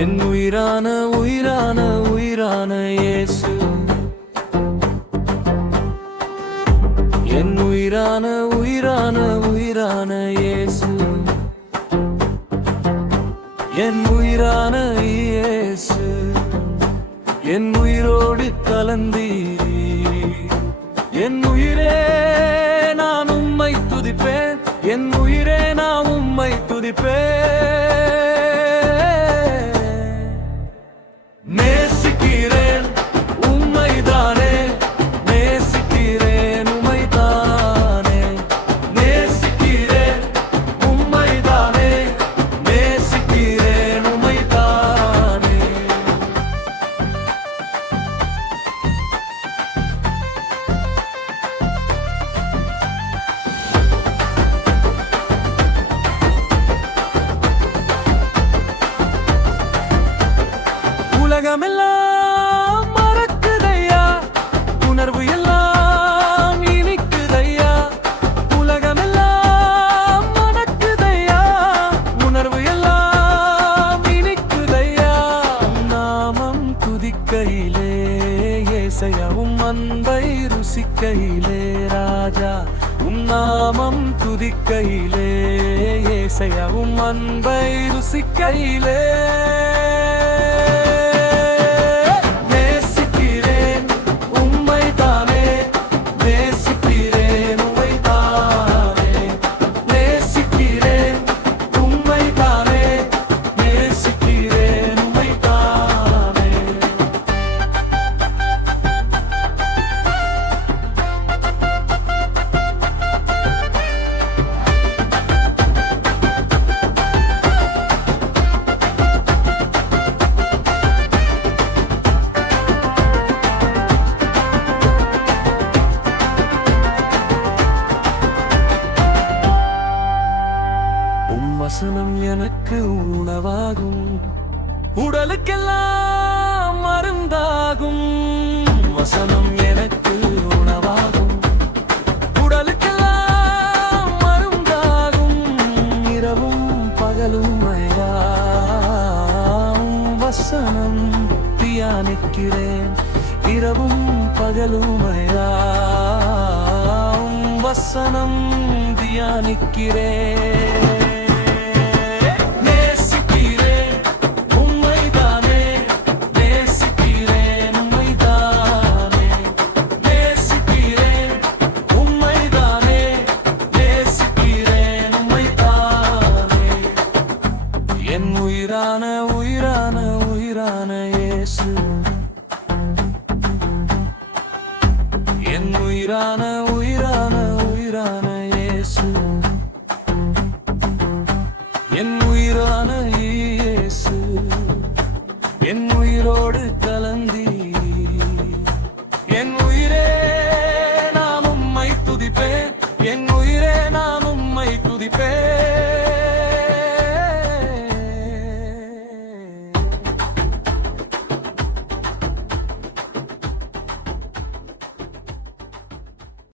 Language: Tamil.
என் உயிரான உயிரான உயிரான இயேசு, என் உயிரான உயிரான உயிரான இயேசு, என் உயிரான இயேசு, என் உயிரோடு கலந்தீரே. என் உயிரே நான் உம்மை துதிப்பேன், என் உயிரே நான் உம்மை துதிப்பேன். நேசிக்கிறேன் உம்மைதானே, நேசிக்கிறேன் உம்மைதானே, நேசிக்கிறேன் உம்மைதானே, நேசிக்கிறேன் உம்மைதானே. உலகமெல்லாம் மறக்குதையா, உணர்வு எல்லாம் இனிக்குதையா. உலகமெல்லாம் மறக்குதையா, உணர்வு எல்லாம் இனிக்குதையா. நாமம் துதிக்கையிலே ஏசையா, உம் அன்பை ருசிக்கையிலே ராஜா. உம் நாமம் துதிக்கையிலே ஏசையா, உம் அன்பை ருசிக்கையிலே. வசனம் எனக்கு உணவாகும், உடலுக்கெல்லாம் மருந்தாகும். வசனம் எனக்கு உணவாகும், உடலுக்கெல்லாம் மருந்தாகும். இரவும் பகலும் ஐயாம் வசனம் தியானிக்கிறேன், இரவும் பகலும் ஐயாம் வசனம் தியானிக்கிறேன். என் உயிரான உயிரான உயிரான இயேசு, என் உயிரான